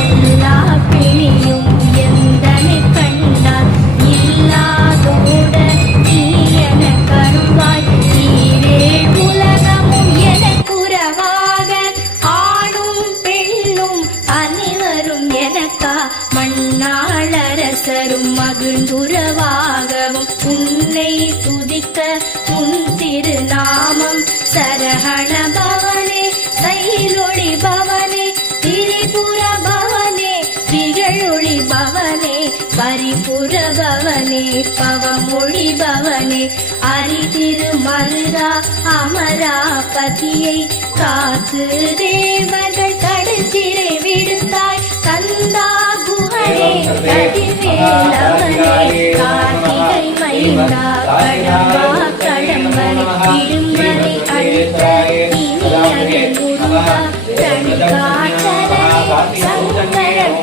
எல்லா பிணியும் எந்தனை கண்டால் இல்லாதோட நீ என கருவாய் ஈரேழ் உலகமும் எனக்குறவாக ஆணும் பெண்ணும் அனைவரும் எனக்கா மண்ணாளரசரும் மகிழ்ந்துறவாகவும் உன்னை துதிக்க உன் திருநாமம் சரஹண பவனே சைலொளி பவனே திரிபுர பவனே திகழொளி பவனே பரிபுர பவனே பவமொழி பவனே அரிதிருமருகா அமராபதியை காத்து தேவர்கள் கடுஞ்சிறை விடுத்தாய் கந்தா குஹனே கதிர்வேலவனே கார்த்திகை மைந்தா கடம்பா கடம்பனை இடும்பனை அழித்த இனியது முருகா தனிகாச்சலனே சங்கரன்